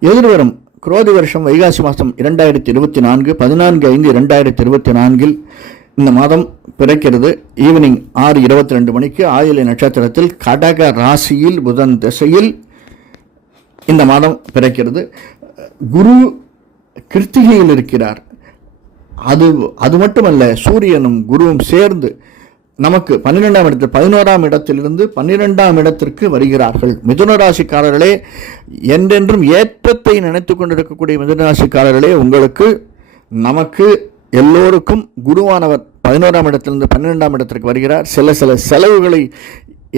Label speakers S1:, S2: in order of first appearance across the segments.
S1: எதிர்வரும் குரோதி வருஷம் வைகாசி மாதம் இரண்டாயிரத்தி இருபத்தி நான்கு பதினான்கு ஐந்து இரண்டாயிரத்தி இருபத்தி நான்கில் இந்த மாதம் பிறக்கிறது. ஈவினிங் ஆறு இருபத்தி ரெண்டு மணிக்கு ஆயிலை நட்சத்திரத்தில் கடக ராசியில் புதன் திசையில் இந்த மாதம் பிறக்கிறது. குரு கிருத்திகையில் இருக்கிறார். அது அது மட்டுமல்ல சூரியனும் குருவும் சேர்ந்து நமக்கு பன்னிரெண்டாம் இடத்தில் பதினோராம் இடத்திலிருந்து பன்னிரெண்டாம் இடத்திற்கு வருகிறார்கள். மிதுன ராசிக்காரர்களே என்றென்றும் ஏற்றத்தை நினைத்து கொண்டிருக்கக்கூடிய மிதுன ராசிக்காரர்களே உங்களுக்கு நமக்கு எல்லோருக்கும் குருவானவர் பதினோராம் இடத்திலிருந்து பன்னிரெண்டாம் இடத்திற்கு வருகிறார். சில சில செலவுகளை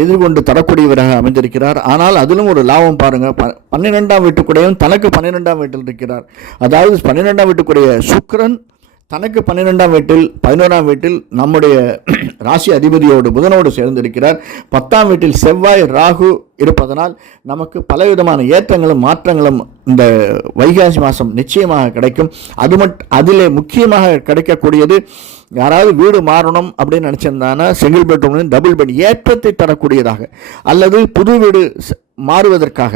S1: எதிர்கொண்டு தரக்கூடியவராக அமைந்திருக்கிறார். ஆனால் அதிலும் ஒரு லாபம் பாருங்கள் ப பன்னிரெண்டாம் வீட்டுக்குடையும் தனக்கு பன்னிரெண்டாம் வீட்டில் இருக்கிறார். அதாவது பன்னிரெண்டாம் வீட்டுக்குடைய சுக்கரன் தனக்கு பன்னிரெண்டாம் வீட்டில் பதினோராம் வீட்டில் நம்முடைய ராசி அதிபதியோடு புதனோடு சேர்ந்திருக்கிறார். பத்தாம் வீட்டில் செவ்வாய் ராகு இருப்பதனால் நமக்கு பலவிதமான ஏற்றங்களும் மாற்றங்களும் இந்த வைகாசி மாதம் நிச்சயமாக கிடைக்கும். அது மட் அதிலே முக்கியமாக கிடைக்கக்கூடியது யாராவது வீடு மாறணும் அப்படின்னு நினச்சிருந்தாங்கன்னா சிங்கிள் பெட்ரூம் டபுள் பெட் ஏற்றத்தை தரக்கூடியதாக அல்லது புது வீடு மாறுவதற்காக.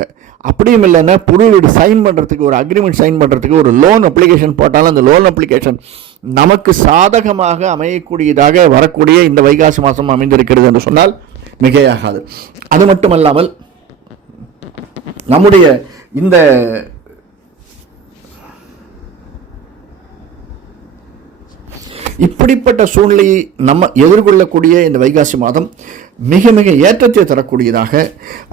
S1: அப்படியும் இல்லைன்னா புது வீடு சைன் பண்ணுறதுக்கு ஒரு அக்ரிமெண்ட் சைன் பண்ணுறதுக்கு ஒரு லோன் அப்ளிகேஷன் போட்டாலும் அந்த லோன் அப்ளிகேஷன் நமக்கு சாதகமாக அமையக்கூடியதாக வரக்கூடிய இந்த வைகாசி மாதம் அமைந்திருக்கிறது என்று சொன்னால் மிகையாகாது. அது மட்டுமல்லாமல் நம்முடைய இந்த இப்படிப்பட்ட சூழ்நிலையை நம்ம எதிர்கொள்ளக்கூடிய இந்த வைகாசி மாதம் மிக மிக ஏற்றத்தை தரக்கூடியதாக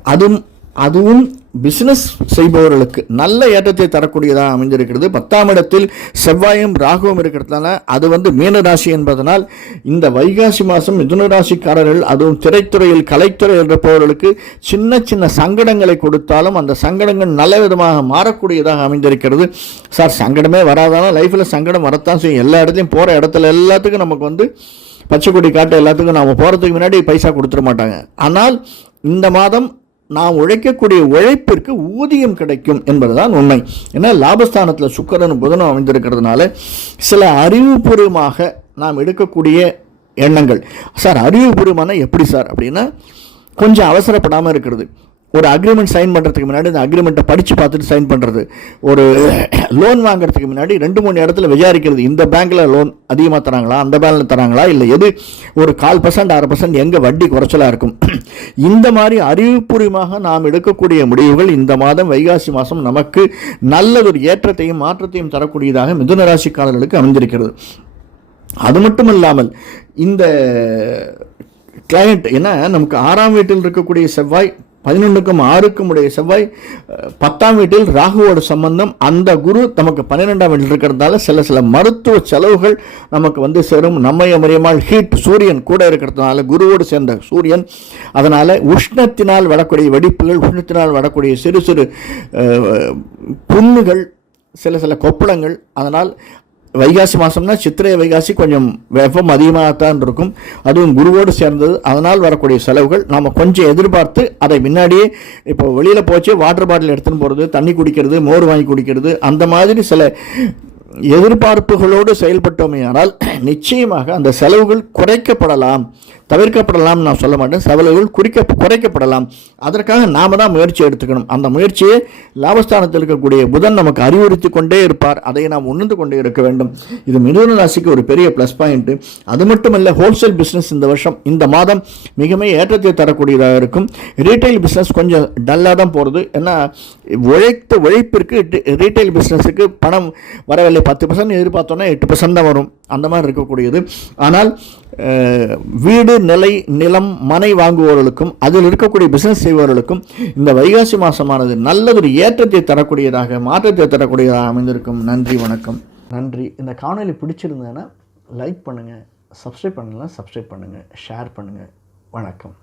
S1: அதுவும் அதுவும் பிசினஸ் செய்பவர்களுக்கு நல்ல ஏற்றத்தை தரக்கூடியதாக அமைஞ்சிருக்கிறது பத்தாம் இடத்தில் செவ்வாயும் ராகுவும் இருக்கிறதுனால அது வந்து மீனராசி என்பதனால் இந்த வைகாசி மாதம் மிதுன ராசிக்காரர்கள் அதுவும் திரைத்துறையில் கலைத்துறை இருப்பவர்களுக்கு சின்ன சின்ன சங்கடங்களை கொடுத்தாலும் அந்த சங்கடங்கள் நல்ல விதமாக மாறக்கூடியதாக அமைந்திருக்கிறது. சார் சங்கடமே வராதாலும் லைஃப்பில் சங்கடம் வரத்தான் செய்யும். எல்லா இடத்துலையும் போகிற இடத்துல எல்லாத்துக்கும் நமக்கு வந்து பச்சை கொடி காட்டு எல்லாத்துக்கும் நாம் போகிறதுக்கு முன்னாடி பைசா கொடுத்துட மாட்டாங்க. ஆனால் இந்த மாதம் நாம் உழைக்கக்கூடிய உழைப்பிற்கு ஊதியம் கிடைக்கும் என்பதுதான் உண்மை. ஏன்னா லாபஸ்தானத்தில் சுக்கரன் புதனும் அமைந்திருக்கிறதுனால சில அறிவுபூர்வமாக நாம் எடுக்கக்கூடிய எண்ணங்கள். சார் அறிவுபூர்வமான எப்படி சார்? அப்படின்னா கொஞ்சம் அவசரப்படாமல் இருக்கிறது. ஒரு அக்ரிமெண்ட் சைன் பண்ணுறதுக்கு முன்னாடி அந்த அக்ரிமெண்ட்டை படித்து பார்த்துட்டு சைன் பண்ணுறது ஒரு லோன் வாங்குறதுக்கு முன்னாடி ரெண்டு மூணு இடத்துல விசாரிக்கிறது. இந்த பேங்க்கில் லோன் அதிகமாக தராங்களா? அந்த பேங்கில் தராங்களா? இல்லை எது? ஒரு கால் பர்சன்ட் அரை பர்சன்ட் எங்கே வட்டி குறைச்சலாக இருக்கும்? இந்த மாதிரி அறிவுபூர்வமாக நாம் எடுக்கக்கூடிய முடிவுகள் இந்த மாதம் வைகாசி மாதம் நமக்கு நல்லதொரு ஏற்றத்தையும் மாற்றத்தையும் தரக்கூடியதாக மிதுன ராசிக்காரர்களுக்கு அமைந்திருக்கிறது. அது மட்டும் இல்லாமல் இந்த கிளையண்ட் ஏன்னா நமக்கு ஆறாம் வீட்டில் இருக்கக்கூடிய செவ்வாய் பதினொன்றுக்கும் ஆறுக்கும் உடைய செவ்வாய் பத்தாம் வீட்டில் ராகுவோட சம்பந்தம். அந்த குரு நமக்கு பன்னிரெண்டாம் வீட்டில் இருக்கிறதால சில சில மருத்துவ செலவுகள் நமக்கு வந்து சேரும். நம்மைய அறியாமல் ஹீட் சூரியன் கூட இருக்கிறதுனால குருவோடு சேர்ந்த சூரியன். அதனால் உஷ்ணத்தினால் வரக்கூடிய வெடிப்புகள் உஷ்ணத்தினால் வரக்கூடிய சிறு சிறு புண்ணுகள் சில சில கொப்பளங்கள். அதனால் வைகாசி மாதம்னா சித்திரை வைகாசி கொஞ்சம் வெப்பம் அதிகமாகத்தான் இருக்கும். அதுவும் குருவோடு சேர்ந்தது. அதனால் வரக்கூடிய செலவுகள் நாம் கொஞ்சம் எதிர்பார்த்து அதை முன்னாடியே இப்போ வெளியில் போச்சு வாட்டர் பாட்டில் எடுத்துன்னு போகிறது தண்ணி குடிக்கிறது மோர் வாங்கி குடிக்கிறது அந்த மாதிரி சில எதிர்பார்ப்புகளோடு செயல்பட்டோமே ஆனால் நிச்சயமாக அந்த செலவுகள் குறைக்கப்படலாம். தவிர்க்கப்படலாம் நான் சொல்ல மாட்டேன். செலவுகள் குறிக்க குறைக்கப்படலாம். அதற்காக நாம தான் முயற்சி எடுத்துக்கணும். அந்த முயற்சியை லாபஸ்தானத்தில் இருக்கக்கூடிய புதன் நமக்கு அறிவுறுத்தி கொண்டே இருப்பார். அதை நாம் உணர்ந்து கொண்டே இருக்க வேண்டும். இது மிதுன ராசிக்கு ஒரு பெரிய ப்ளஸ் பாயிண்ட்டு அது மட்டுமல்ல ஹோல்சேல் பிஸ்னஸ் இந்த வருஷம் இந்த மாதம் மிகவும் ஏற்றத்தை தரக்கூடியதாக இருக்கும். ரீட்டைல் பிஸ்னஸ் கொஞ்சம் டல்லாக தான் போகிறது ஏன்னா உழைத்த உழைப்பிற்கு ரீட்டைல் பிஸ்னஸுக்கு பணம் வரவில்லை. பத்து பர்சன்ட் எதிர்பார்த்தோன்னா எட்டு பர்சன்ட் தான் வரும். அந்த மாதிரி இருக்கக்கூடியது. ஆனால் வீடு நிலை நிலம் மனை வாங்குபவர்களுக்கும் அதில் இருக்கக்கூடிய பிஸ்னஸ் செய்பவர்களுக்கும் இந்த வைகாசி மாதமானது நல்லதொரு ஏற்றத்தை தரக்கூடியதாக மாற்றத்தை தரக்கூடியதாக அமைந்திருக்கும். நன்றி வணக்கம். நன்றி. இந்த காணொலி பிடிச்சிருந்ததுன்னா லைக் பண்ணுங்கள் சப்ஸ்கிரைப் பண்ணலாம் சப்ஸ்கிரைப் பண்ணுங்கள் ஷேர் பண்ணுங்கள் வணக்கம்.